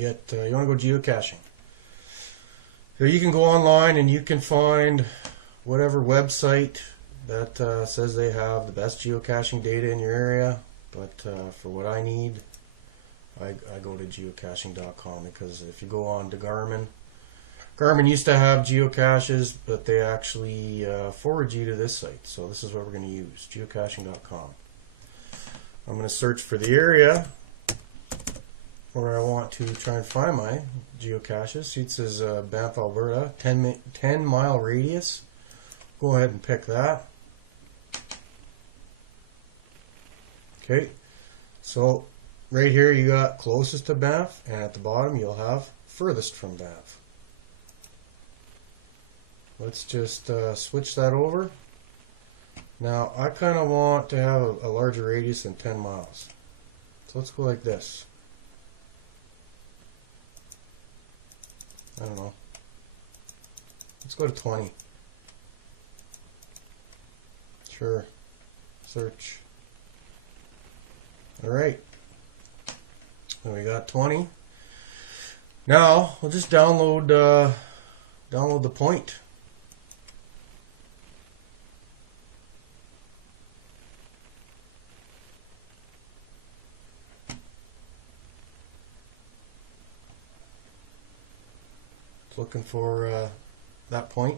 you want to go geocaching. So you can go online and you can find whatever website that says they have the best geocaching data in your area. But for what I need, I go to geocaching.com, because if you go on to Garmin used to have geocaches, but they actually forward you to this site. So this is what we're going to use, geocaching.com. I'm going to search for the area where I want to try and find my geocaches. See, it says Banff, Alberta, 10-mile radius. Go ahead and pick that. Okay, so right here you got closest to Banff, and at the bottom you'll have furthest from Banff. Let's just switch that over. Now I kind of want to have a larger radius than 10 miles. So let's go like this. I don't know. Let's go to 20. Sure. Search. Alright. So we got 20. Now we'll just download the point. Looking for that point.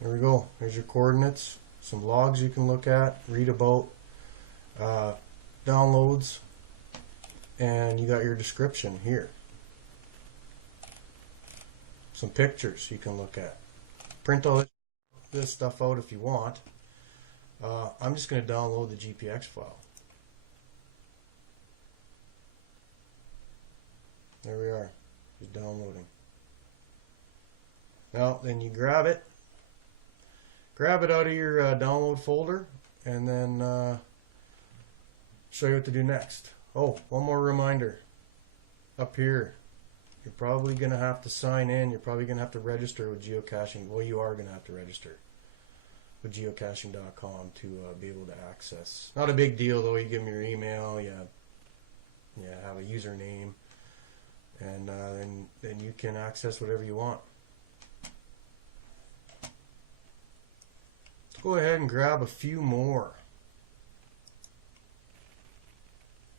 There we go. There's your coordinates. Some logs you can look at, read about, downloads, and you got your description here. Some pictures you can look at. Print all this stuff out if you want. I'm just going to download the GPX file. There we are. Just downloading. Now then you grab it out of your download folder, and then show you what to do next. Oh, one more reminder. Up here, you're probably going to have to sign in. You're probably going to have to register with geocaching. Well, you are going to have to register with geocaching.com to be able to access. Not a big deal though. You give them your email, you have a username, and then you can access whatever you want. Let's go ahead and grab a few more.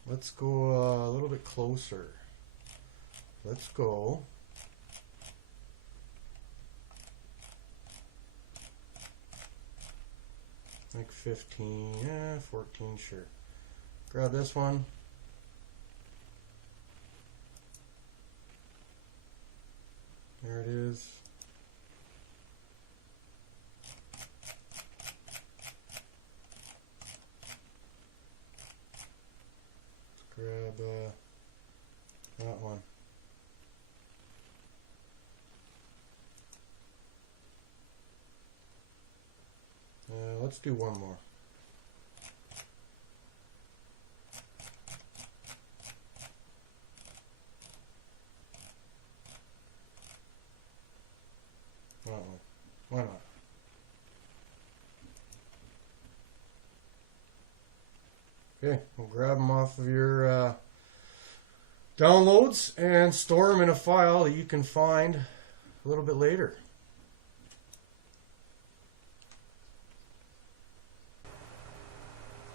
Let's go a little bit closer. Let's go like 15, 14, sure. Grab this one. There it is. Let's grab that one. Let's do one more. Why not? Okay, we'll grab them off of your downloads and store them in a file that you can find a little bit later.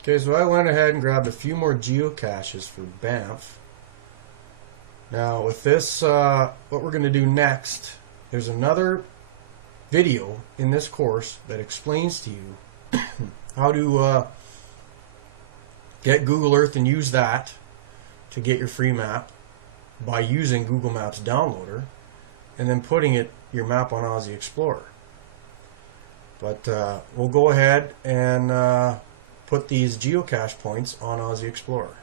Okay, so I went ahead and grabbed a few more geocaches for Banff. Now with this, what we're going to do next, there's another video in this course that explains to you how to get Google Earth and use that to get your free map by using Google Maps Downloader and then putting your map on Aussie Explorer. But we'll go ahead and put these geocache points on Aussie Explorer.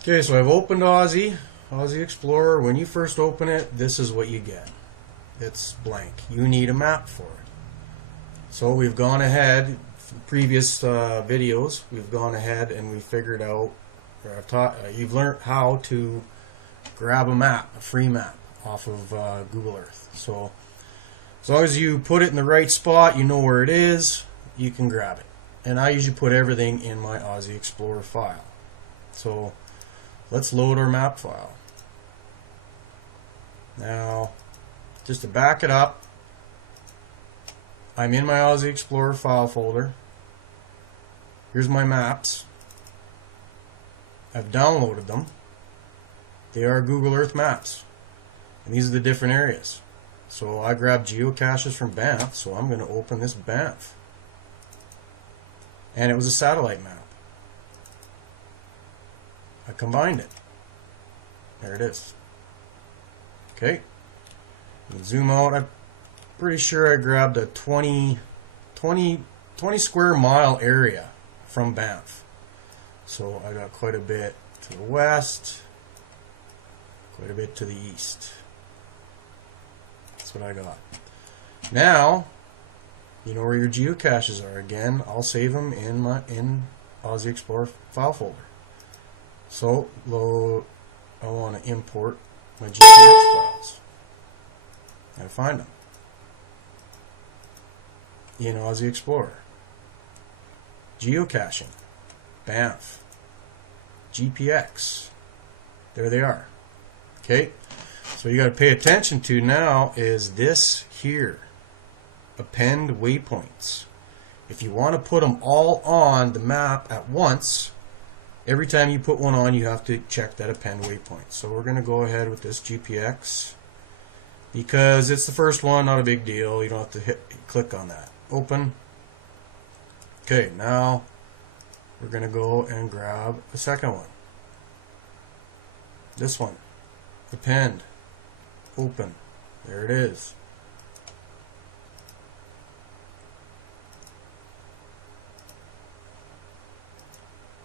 Okay, so I've opened Aussie Explorer. When you first open it, this is what you get. It's blank. You need a map for it. So we've gone ahead, previous videos, we've gone ahead and we figured out, or I've taught, you've learned how to grab a map, a free map, off of Google Earth. So as long as you put it in the right spot, you know where it is, you can grab it. And I usually put everything in my Aussie Explorer file. So Let's load our map file. Now, just to back it up, I'm in my Aussie Explorer file folder. Here's my maps. I've downloaded them. They are Google Earth maps. And these are the different areas. So I grabbed geocaches from Banff, so I'm going to open this Banff. And it was a satellite map. I combined it. There it is. Okay. Zoom out. I'm pretty sure I grabbed a 20 square mile area from Banff. So I got quite a bit to the west, quite a bit to the east. That's what I got. Now, you know where your geocaches are. Again, I'll save them in my Aussie Explorer file folder. So, I want to import my GPX files. Gotta find them in Aussie Explorer. Geocaching, Banff, GPX. There they are. Okay, so you got to pay attention to now is this here, append waypoints. If you want to put them all on the map at once, every time you put one on, you have to check that append waypoint. So we're going to go ahead with this GPX because it's the first one, not a big deal. You don't have to click on that. Open. Okay, now we're going to go and grab a second one. This one. Append. Open. There it is.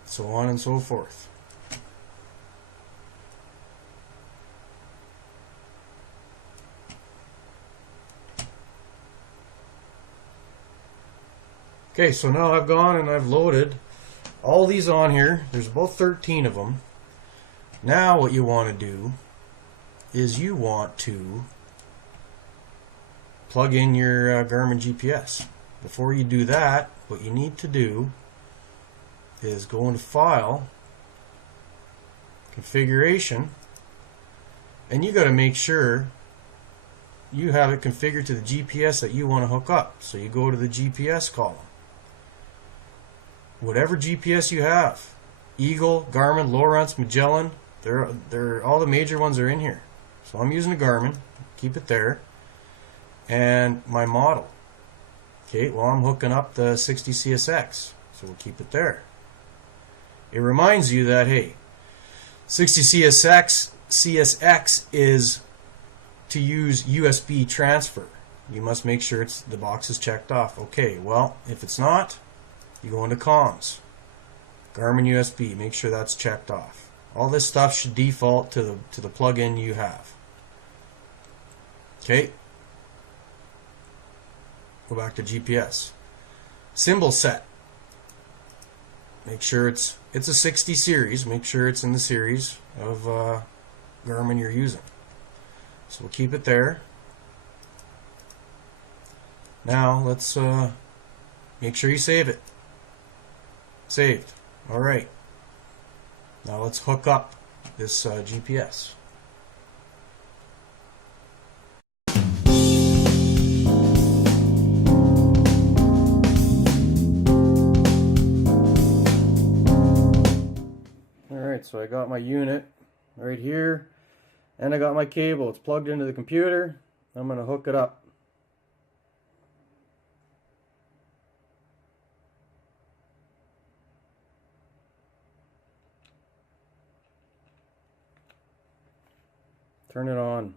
So on and so forth. Okay, so now I've gone and I've loaded all these on here. There's about 13 of them. Now what you want to do is you want to plug in your Garmin GPS. Before you do that, what you need to do is go into File, Configuration, and you got to make sure you have it configured to the GPS that you want to hook up. So you go to the GPS column. Whatever GPS you have, Eagle, Garmin, Lowrance, Magellan, they're all the major ones are in here. So I'm using a Garmin, keep it there, and my model. Okay, well I'm hooking up the 60 CSX, so we'll keep it there. It reminds you that, hey, 60 CSX is to use USB transfer. You must make sure the box is checked off. Okay, well, if it's not, you go into comms, Garmin USB, make sure that's checked off. All this stuff should default to the plug-in you have. Okay, go back to GPS. Symbol set. Make sure it's a 60 series. Make sure it's in the series of Garmin you're using. So we'll keep it there. Now let's make sure you save it. Saved. All right. Now let's hook up this GPS. Alright, so I got my unit right here and I got my cable. It's plugged into the computer. I'm going to hook it up. Turn it on.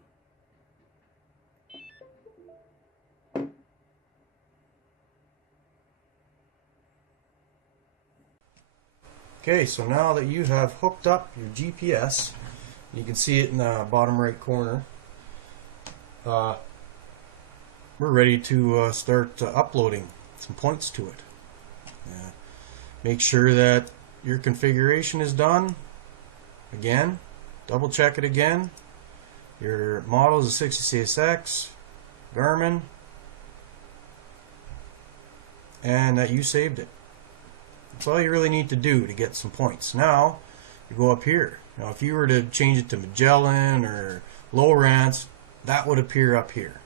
Okay, so now that you have hooked up your GPS, you can see it in the bottom right corner, we're ready to start uploading some points to it. Make sure that your configuration is done. Again, double check it again. Your model is a 60 CSX, Garmin, and that you saved it. That's all you really need to do to get some points. Now, you go up here. Now, if you were to change it to Magellan or Lowrance, that would appear up here.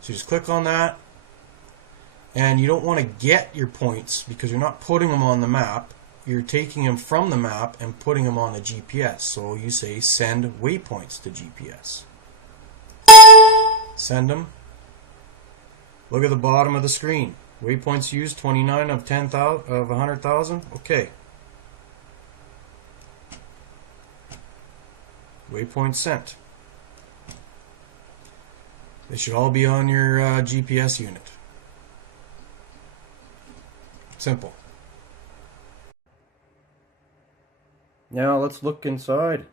So just click on that, and you don't want to get your points because you're not putting them on the map. You're taking them from the map and putting them on the GPS. So you say send waypoints to GPS. Send them. Look at the bottom of the screen. Waypoints used 29 of 10,000 of 100,000. Okay. Waypoint sent. They should all be on your GPS unit. Simple. Now let's look inside.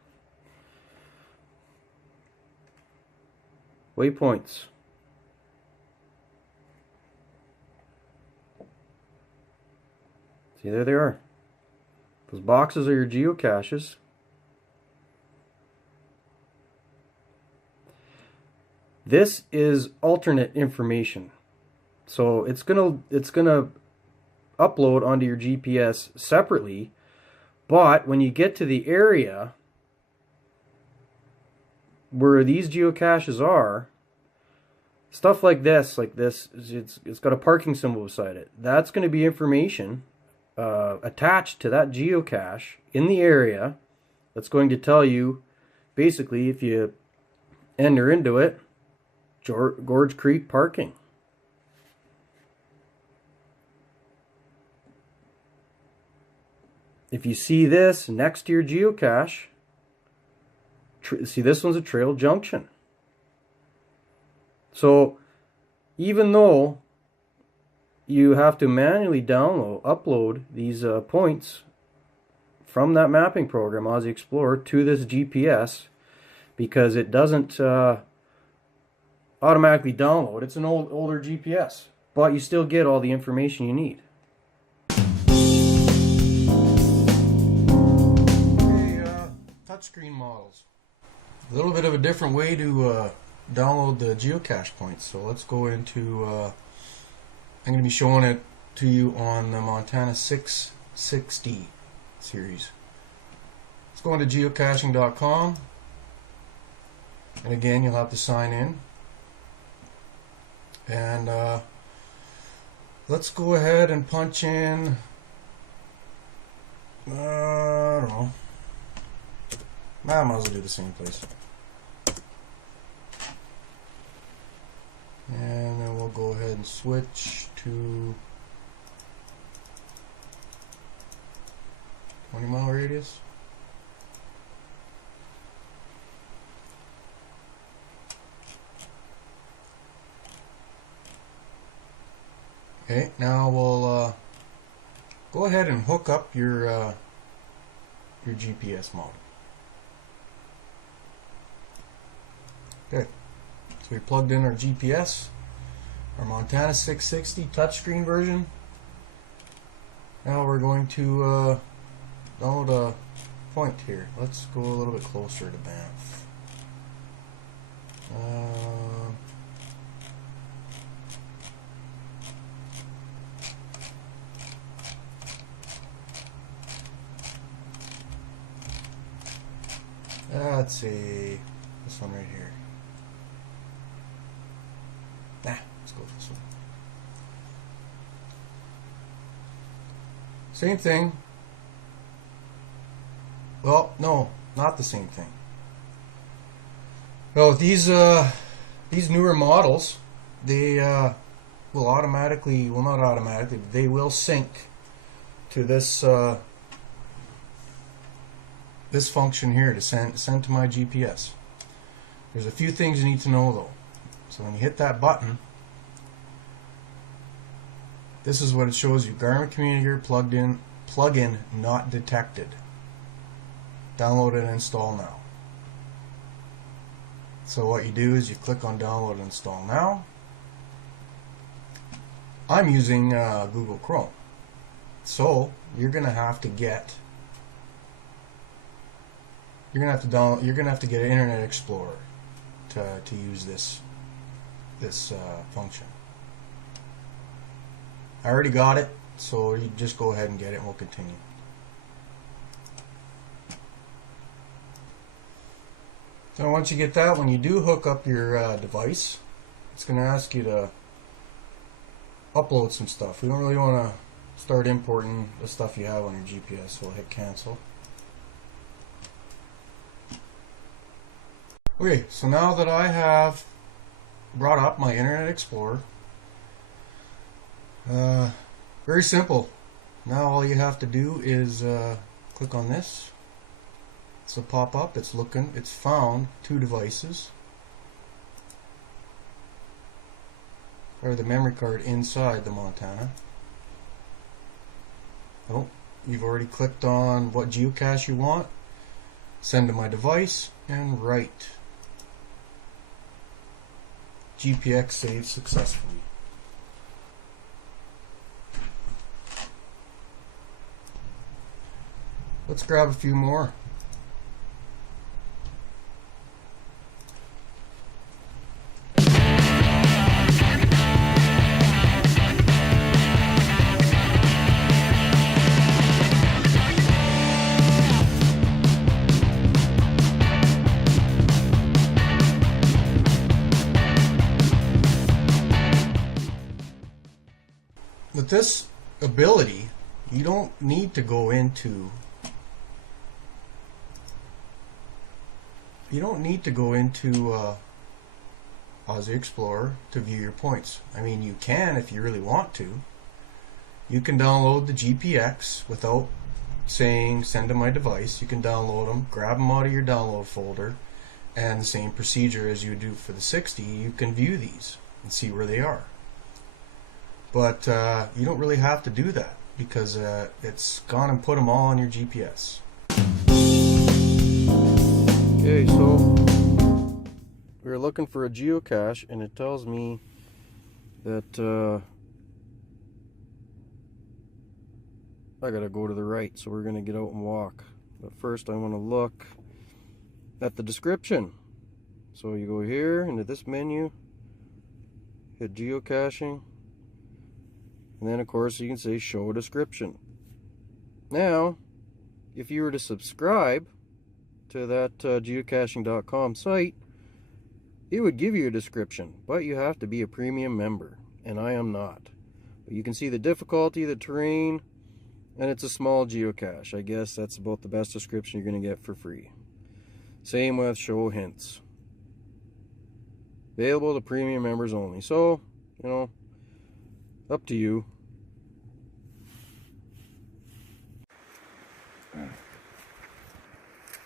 Waypoints. See, there they are. Those boxes are your geocaches. This is alternate information. So it's gonna upload onto your GPS separately, but when you get to the area where these geocaches are, stuff like this, it's got a parking symbol beside it. That's going to be information attached to that geocache in the area that's going to tell you, basically, if you enter into it, Gorge Creek parking. If you see this next to your geocache, see, this one's a trail junction. So even though you have to manually upload these points from that mapping program, Aussie Explorer, to this GPS, because it doesn't automatically download. It's an older GPS, but you still get all the information you need. Touchscreen models. A little bit of a different way to download the geocache points. So let's go into, I'm going to be showing it to you on the Montana 660 series. Let's go into geocaching.com, and again you'll have to sign in. And let's go ahead and punch in, I don't know, I might as well do the same place. And then we'll go ahead and switch to 20-mile radius. Okay, now we'll go ahead and hook up your GPS model. Okay, so we plugged in our GPS, our Montana 660 touchscreen version. Now we're going to download a point here. Let's go a little bit closer to Banff. Let's see, this one right here. Let's go with this one. Same thing. Well, no, not the same thing. Well, these newer models, they will automatically, well, not automatically, they will sync to this this function here to send to my GPS. There's a few things you need to know though. So when you hit that button, this is what it shows you: Garmin Communicator plugin not detected. Download and install now. So what you do is you click on download and install now. I'm using Google Chrome, so you're gonna have to get get Internet Explorer to use this function. I already got it, so you just go ahead and get it and we'll continue. So once you get that, when you do hook up your device, it's going to ask you to upload some stuff. We don't really want to start importing the stuff you have on your GPS, so we'll hit cancel. Okay, so now that I have brought up my Internet Explorer, very simple. Now all you have to do is click on this. It's a pop-up. It's found 2 devices, or the memory card inside the Montana. Oh, you've already clicked on what geocache you want. Send to my device and write. GPX saved successfully. Let's grab a few more. With this ability, you don't need to go into Aussie Explorer to view your points. I mean, you can if you really want to. You can download the GPX without saying send to my device. You can download them, grab them out of your download folder, and the same procedure as you do for the 60, you can view these and see where they are. But you don't really have to do that because it's gone and put them all on your GPS. Okay, so we're looking for a geocache, and it tells me that I gotta go to the right, so we're gonna get out and walk. But first I want to look at the description. So you go here into this menu, hit geocaching, and then of course you can say show description. Now if you were to subscribe to that geocaching.com site, it would give you a description, but you have to be a premium member, and I am not. But you can see the difficulty, the terrain, and it's a small geocache. I guess that's about the best description you're going to get for free. Same with show hints. Available to premium members only. So, you know, up to you.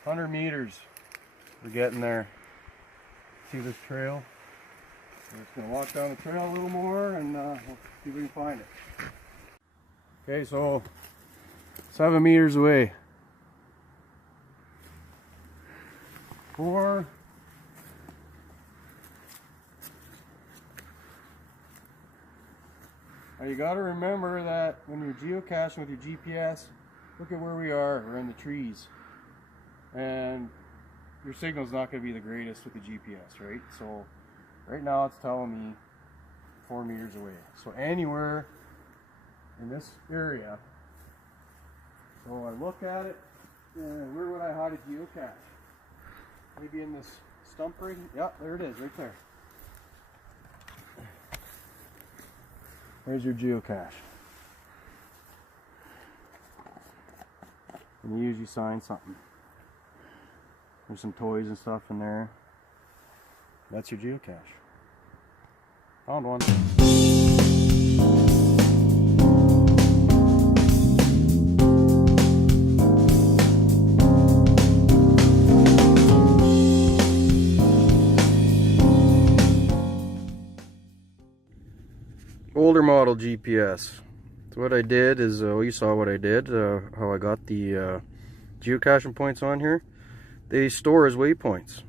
100 meters. We're getting there. See this trail? We're just going to walk down the trail a little more and we'll see if we can find it. Okay, so 7 meters away. 4. Now you got to remember that when you're geocaching with your GPS, look at where we are. We're in the trees. And your signal's not going to be the greatest with the GPS, right? So right now it's telling me 4 meters away. So anywhere in this area. So I look at it, and where would I hide a geocache? Maybe in this stump right here? Yeah, there it is, right there. There's your geocache. And you usually sign something. There's some toys and stuff in there. That's your geocache. Found one. Older model GPS. So what I did is, you saw what I did, how I got the geocaching points on here. They store as waypoints.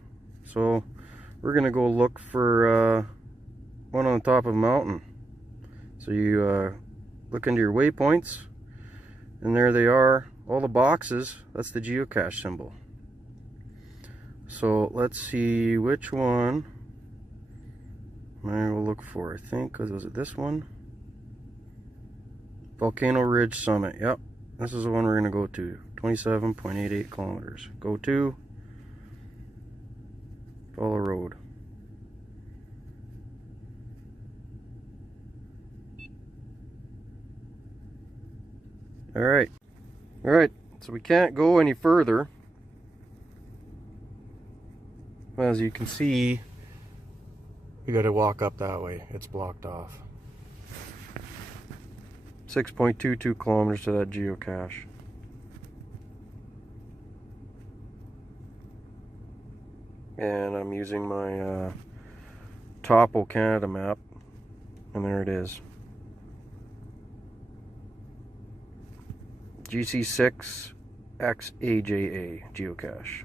So we're gonna go look for one on the top of a mountain. So you look into your waypoints, and there they are. All the boxes, that's the geocache symbol. So let's see which one I will look for. I think, was it this one? Volcano Ridge Summit. Yep, this is the one we're gonna go to. 27.88 kilometers. Go to. Follow road. Alright. Alright, so we can't go any further. As you can see, we gotta walk up that way. It's blocked off. 6.22 kilometers to that geocache. And I'm using my Topo Canada map, and there it is. GC6XAJA geocache.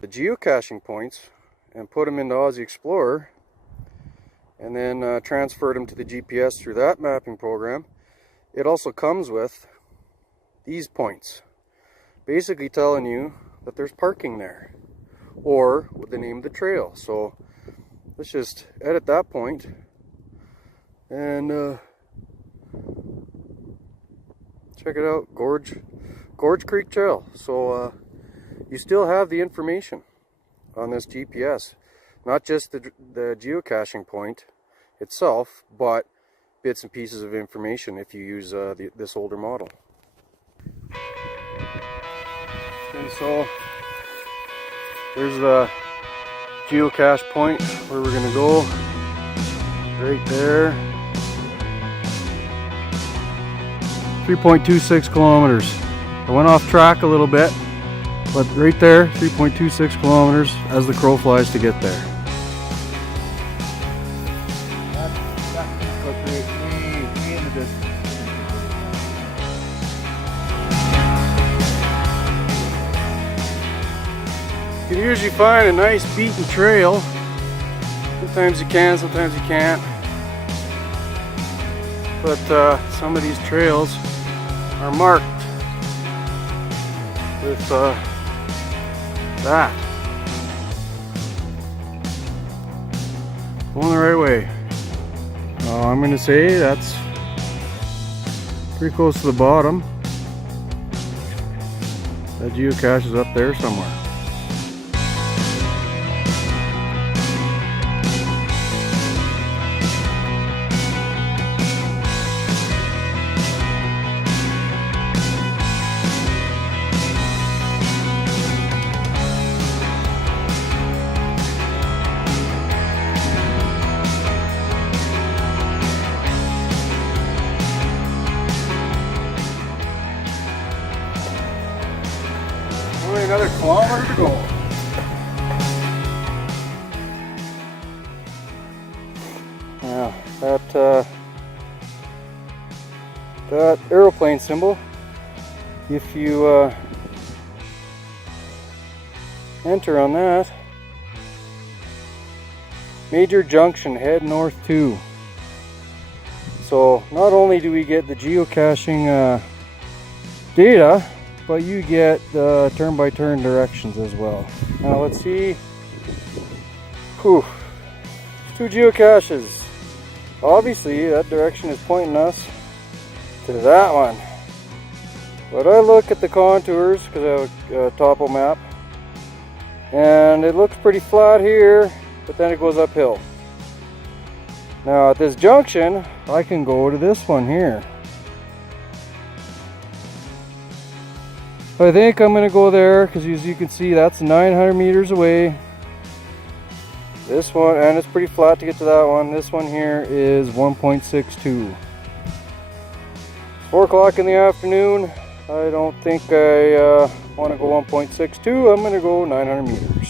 The geocaching points and put them into Aussie Explorer, and then transferred them to the GPS through that mapping program. It also comes with these points, basically telling you that there's parking there, or with the name of the trail. So let's just edit that point and check it out. Gorge Creek Trail. So you still have the information on this GPS, not just the geocaching point itself, but bits and pieces of information if you use this older model. And so there's the geocache point where we're going to go, right there. 3.26 kilometers. I went off track a little bit, but right there, 3.26 kilometers as the crow flies to get there. You can usually find a nice beaten trail. Sometimes you can, sometimes you can't. But some of these trails are marked with that. Going the right way. I'm going to say that's pretty close to the bottom. That geocache is up there somewhere. Another kilometer to go. Now that aeroplane symbol, if you enter on that, major junction, head north 2. So not only do we get the geocaching data, but you get the turn-by-turn directions as well. Now let's see. Whew. There's 2 geocaches. Obviously that direction is pointing us to that one. But I look at the contours because I have a topo map, and it looks pretty flat here, but then it goes uphill. Now at this junction, I can go to this one here. I think I'm going to go there because, as you can see, that's 900 meters away. This one, and it's pretty flat to get to that one. This one here is 1.62. It's 4 o'clock in the afternoon. I don't think I want to go 1.62. I'm going to go 900 meters.